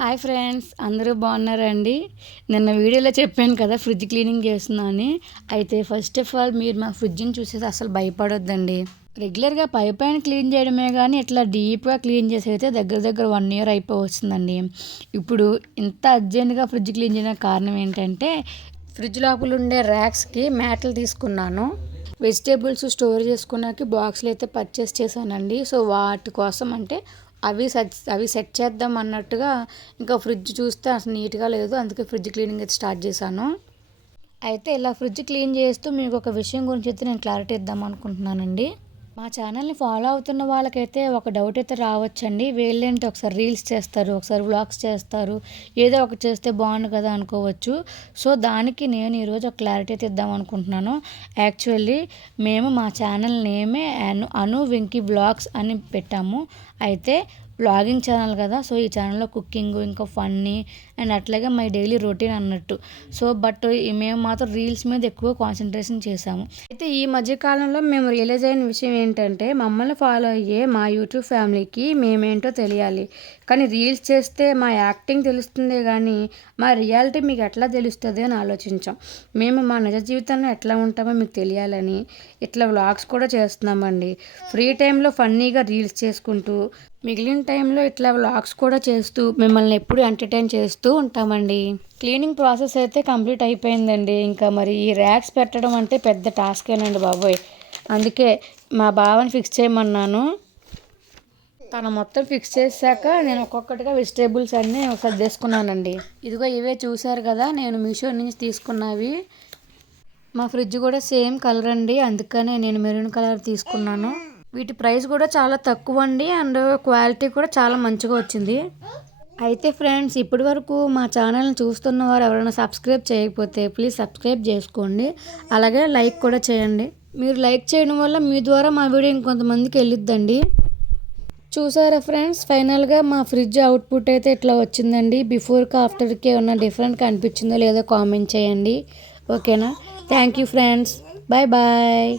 Hi friends, అందరూ బాగున్నారండి. నిన్న వీడియోలో చెప్పాను కదా ఫ్రిడ్జ్ క్లీనింగ్ చేస్తున్నా అని. అయితే ఫస్ట్ ఆఫ్ ఆల్ మీరు మా ఫ్రిడ్జ్ని చూసేసి అసలు భయపడొద్దండి. రెగ్యులర్గా పైన క్లీన్ చేయడమే కానీ ఇట్లా డీప్గా క్లీన్ చేసి అయితే దగ్గర దగ్గర 1 ఇయర్ అయిపోవచ్చిందండి. ఇప్పుడు ఇంత అర్జెంటుగా ఫ్రిడ్జ్ క్లీన్ చేయడానికి కారణం ఏంటంటే, ఫ్రిడ్జ్ లోపల ఉండే ర్యాక్స్కి మ్యాట్లు తీసుకున్నాను. వెజిటేబుల్స్ స్టోర్ చేసుకున్నాక బాక్స్లు అయితే పర్చేస్ చేశానండి. సో వాటి కోసం అంటే అవి సెట్ చేద్దాం అన్నట్టుగా ఇంకా ఫ్రిడ్జ్ చూస్తే అసలు నీట్గా లేదు. అందుకే ఫ్రిడ్జ్ క్లీనింగ్ అయితే స్టార్ట్ చేశాను. అయితే ఇలా ఫ్రిడ్జ్ క్లీన్ చేస్తూ మీకు ఒక విషయం గురించి అయితే నేను క్లారిటీ ఇద్దాం అనుకుంటున్నానండి. మా ఛానల్ని ఫాలో అవుతున్న వాళ్ళకైతే ఒక డౌట్ అయితే రావచ్చండి. వీళ్ళేంటి ఒకసారి రీల్స్ చేస్తారు, ఒకసారి వ్లాగ్స్ చేస్తారు, ఏదో ఒకటి చేస్తే బాగుండు కదా అనుకోవచ్చు. సో దానికి నేను ఈరోజు ఒక క్లారిటీ అయితే ఇద్దాం అనుకుంటున్నాను. యాక్చువల్లీ మేము మా ఛానల్ నేమే అను వెంకీ వ్లాగ్స్ అని పెట్టాము. అయితే వ్లాగింగ్ ఛానల్ కదా, సో ఈ ఛానల్లో కుకింగ్ ఇంకా ఫన్నీ అండ్ అట్లాగే మై డైలీ రొటీన్ అన్నట్టు. సో బట్ మేము మాత్రం రీల్స్ మీద ఎక్కువ కాన్సన్ట్రేషన్ చేశాము. అయితే ఈ మధ్యకాలంలో మేము రియలైజ్ అయిన విషయం ఏంటంటే, మమ్మల్ని ఫాలో అయ్యే మా యూట్యూబ్ ఫ్యామిలీకి మేమేంటో తెలియాలి, కానీ రీల్స్ చేస్తే మా యాక్టింగ్ తెలుస్తుందే కానీ మా రియాలిటీ మీకు ఎట్లా తెలుస్తుంది అని ఆలోచించాం. మేము మా నిజ జీవితంలో ఎట్లా ఉంటామో మీకు తెలియాలని ఇట్లా వ్లాగ్స్ కూడా చేస్తున్నామండి. ఫ్రీ టైంలో ఫన్నీగా రీల్స్ చేసుకుంటూ, మిగిలిన టైంలో ఇట్లా వ్లాగ్స్ కూడా చేస్తూ మిమ్మల్ని ఎప్పుడు ఎంటర్టైన్ చేస్తూ ఉంటామండి. క్లీనింగ్ ప్రాసెస్ అయితే కంప్లీట్ అయిపోయిందండి. ఇంకా మరి ఈ ర్యాక్స్ పెట్టడం అంటే పెద్ద టాస్కేనండి బాబోయ్. అందుకే మా బావని ఫిక్స్ చేయమన్నాను. తను మొత్తం ఫిక్స్ చేశాక నేను ఒక్కొక్కటిగా వెజిటేబుల్స్ అన్నీ సర్దేసుకున్నానండి. ఇదిగో ఇవే చూసారు కదా, నేను మీషో నుంచి తీసుకున్నవి. మా ఫ్రిడ్జ్ కూడా సేమ్ కలర్ అండి, అందుకనే నేను మెరూన్ కలర్ తీసుకున్నాను. వీటి ప్రైస్ కూడా చాలా తక్కువ అండి, అండ్ క్వాలిటీ కూడా చాలా మంచిగా వచ్చింది. అయితే ఫ్రెండ్స్, ఇప్పటి వరకు మా ఛానల్ని చూస్తున్న వారు ఎవరైనా సబ్స్క్రైబ్ చేయకపోతే ప్లీజ్ సబ్స్క్రైబ్ చేసుకోండి. అలాగే లైక్ కూడా చేయండి. మీరు లైక్ చేయడం వల్ల మీ ద్వారా మా వీడియో ఇంకొంతమందికి వెళ్ళిద్దండి. చూసారా ఫ్రెండ్స్, ఫైనల్గా మా ఫ్రిడ్జ్ అవుట్పుట్ అయితే ఇట్లా వచ్చిందండి. బిఫోర్కి ఆఫ్టర్కి ఏమన్నా డిఫరెంట్గా అనిపించిందో లేదో కామెంట్ చేయండి. ఓకేనా? Thank you friends, bye bye.